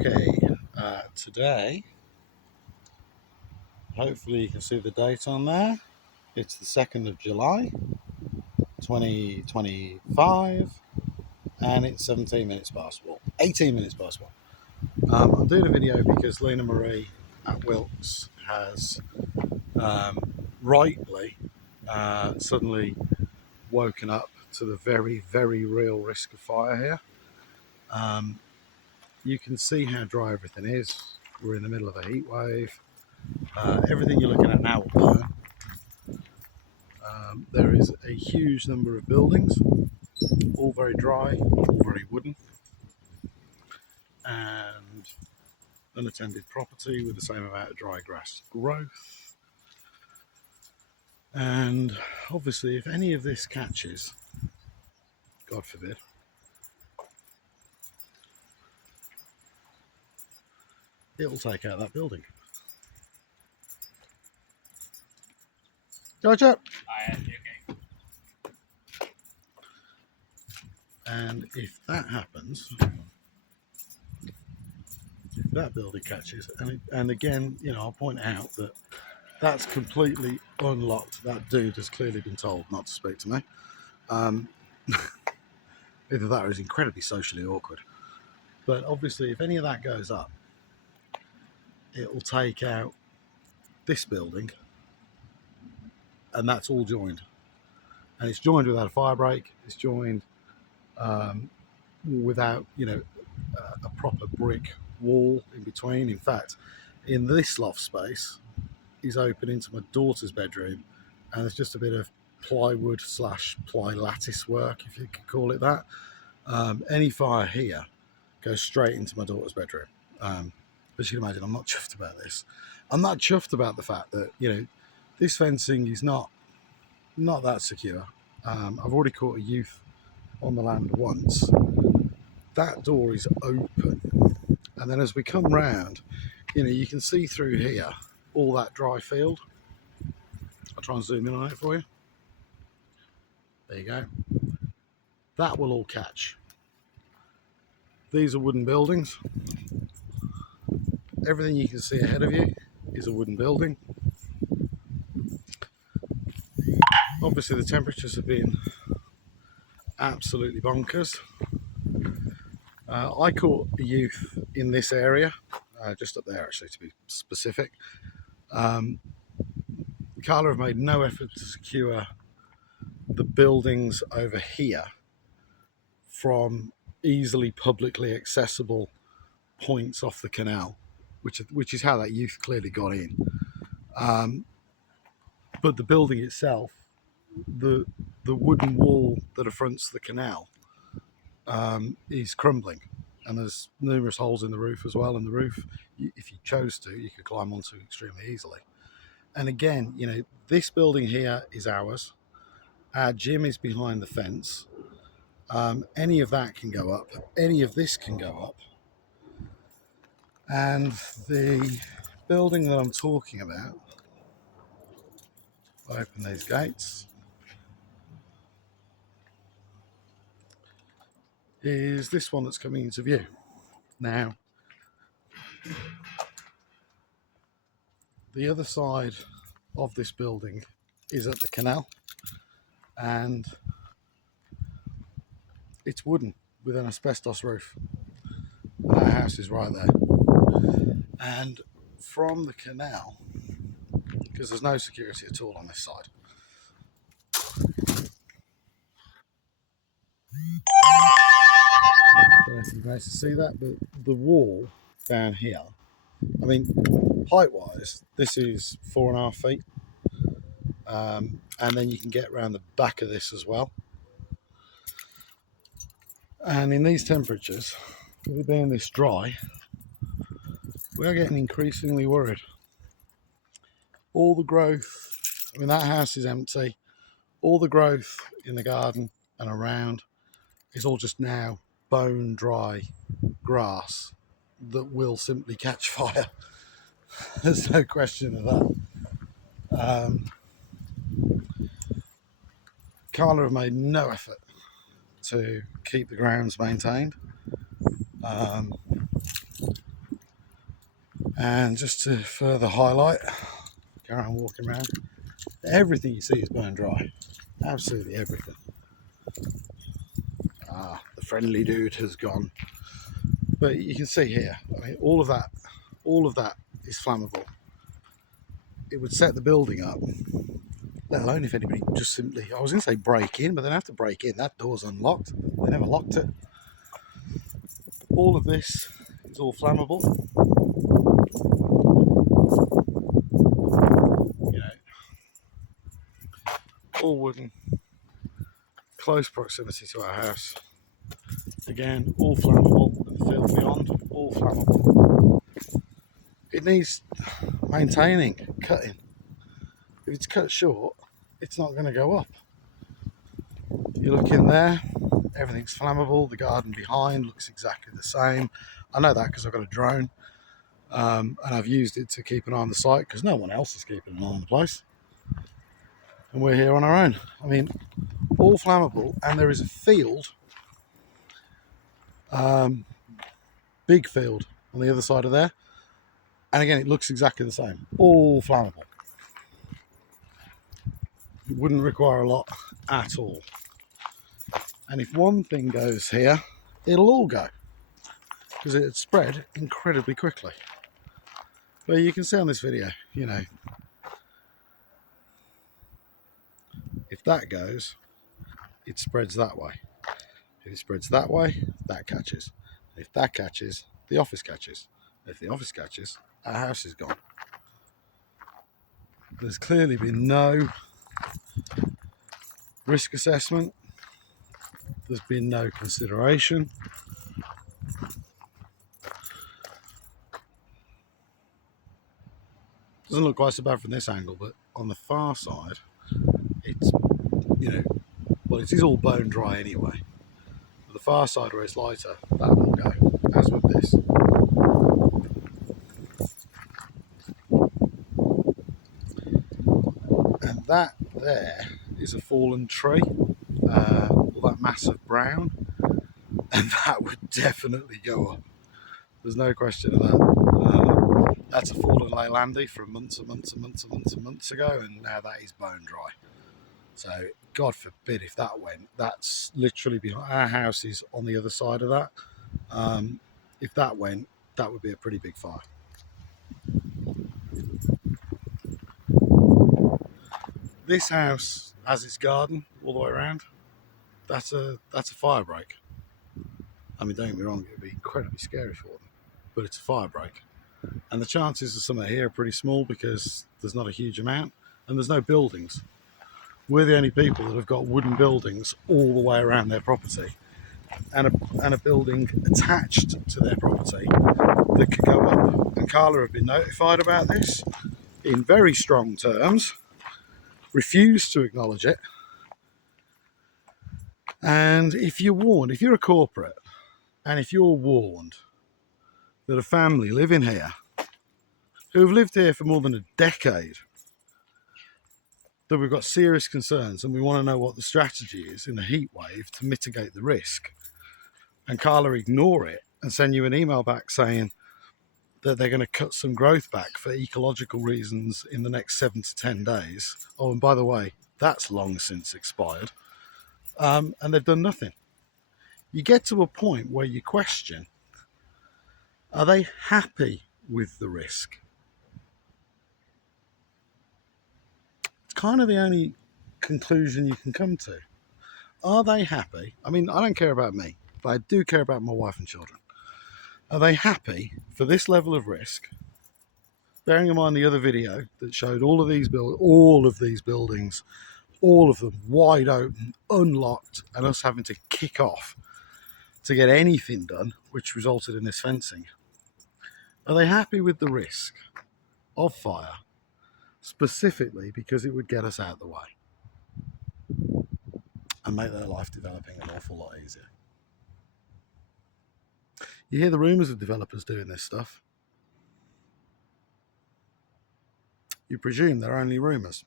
Okay, today, hopefully you can see the date on there. It's the 2nd of July, 2025, and it's 17 minutes past 1, 18 minutes past 1. I'm doing a video because Lena Marie at Wilkes has rightly suddenly woken up to the very, very real risk of fire here. You can see how dry everything is. We're in the middle of a heat wave. Everything you're looking at now will burn. There is a huge number of buildings, all very dry, all very wooden, and unattended property with the same amount of dry grass growth. And obviously, if any of this catches, God forbid, it'll take out that building. Gotcha. Okay. And if that happens, if that building catches, and again, you know, I'll point out that that's completely unlocked. That dude has clearly been told not to speak to me. Either that or is incredibly socially awkward. But obviously, if any of that goes up, it will take out this building, and that's all joined. And it's joined without a fire break. It's joined without, you know, a proper brick wall in between. In fact, in this loft space is open into my daughter's bedroom, and there's just a bit of plywood / ply lattice work, if you could call it that. Any fire here goes straight into my daughter's bedroom. As you can imagine, I'm not chuffed about this. I'm not chuffed about the fact that, you know, this fencing is not that secure. I've already caught a youth on the land once. That door is open, and then as we come round, you know, you can see through here all that dry field. I'll try and zoom in on it for you. There you go. That will all catch. These are wooden buildings. Everything you can see ahead of you is a wooden building. Obviously the temperatures have been absolutely bonkers. I caught a youth in this area, just up there actually to be specific. Cala have made no effort to secure the buildings over here from easily publicly accessible points off the canal, which is how that youth clearly got in. But the building itself, the wooden wall that affronts the canal, is crumbling, and there's numerous holes in the roof as well. And the roof, if you chose to, you could climb onto extremely easily. And again, you know, this building here is ours. Our gym is behind the fence. Any of that can go up. Any of this can go up. And the building that I'm talking about, I open these gates, is this one that's coming into view. Now, the other side of this building is at the canal, and it's wooden with an asbestos roof. Our house is right there. And from the canal, because there's no security at all on this side, I don't know if you guys can see that, but the wall down here, I mean, height wise, this is 4.5 feet. And then you can get around the back of this as well. And in these temperatures, with it being this dry, we are getting increasingly worried. All the growth, I mean, that house is empty. All the growth in the garden and around is all just now bone dry grass that will simply catch fire. There's no question of that. Cala have made no effort to keep the grounds maintained. And just to further highlight, carry on walking around, everything you see is bone dry. Absolutely everything. The friendly dude has gone. But you can see here, I mean, all of that is flammable. It would set the building up, let alone if anybody just simply, I was going to say break in, but they don't have to break in. That door's unlocked. They never locked it. All of this is all flammable. You know, all wooden, close proximity to our house. Again, all flammable, and the field beyond, all flammable. It needs maintaining, cutting. If it's cut short, it's not going to go up. You look in there, everything's flammable. The garden behind looks exactly the same. I know that because I've got a drone, and I've used it to keep an eye on the site because no one else is keeping an eye on the place. And we're here on our own. I mean, all flammable, and there is a field, big field on the other side of there. And again, it looks exactly the same, all flammable. It wouldn't require a lot at all. And if one thing goes here, it'll all go because it spread incredibly quickly. But you can see on this video, you know, if that goes, it spreads that way. If it spreads that way, that catches. If that catches, the office catches. If the office catches, our house is gone. There's clearly been no risk assessment. There's been no consideration. Doesn't look quite so bad from this angle, but on the far side, it's, you know, well, it is all bone dry anyway. But the far side where it's lighter, that will go, as with this. And that there is a fallen tree, all that mass of brown, and that would definitely go up. There's no question of that. That's a fallen Leylandii from months and months ago, and now that is bone dry. So God forbid if that went. That's literally behind our house is on the other side of that. If that went, that would be a pretty big fire. This house has its garden all the way around. That's a fire break. I mean, don't get me wrong, it would be incredibly scary for them, but it's a fire break. And the chances of something here are pretty small because there's not a huge amount and there's no buildings. We're the only people that have got wooden buildings all the way around their property and a building attached to their property that could go up. And Cala have been notified about this in very strong terms, refused to acknowledge it. And if you're warned, if you're a corporate, and if you're warned that a family living here who have lived here for more than a decade, that we've got serious concerns and we want to know what the strategy is in a heat wave to mitigate the risk, and Cala ignore it and send you an email back saying that they're going to cut some growth back for ecological reasons in the next 7 to 10 days. Oh, and by the way, that's long since expired. And they've done nothing. You get to a point where you question, are they happy with the risk? It's kind of the only conclusion you can come to. Are they happy? I mean, I don't care about me, but I do care about my wife and children. Are they happy for this level of risk? Bearing in mind the other video that showed all of these buildings, all of them wide open, unlocked, and us having to kick off to get anything done, which resulted in this fencing. Are they happy with the risk of fire, specifically because it would get us out of the way and make their life developing an awful lot easier? You hear the rumours of developers doing this stuff. You presume they're only rumours.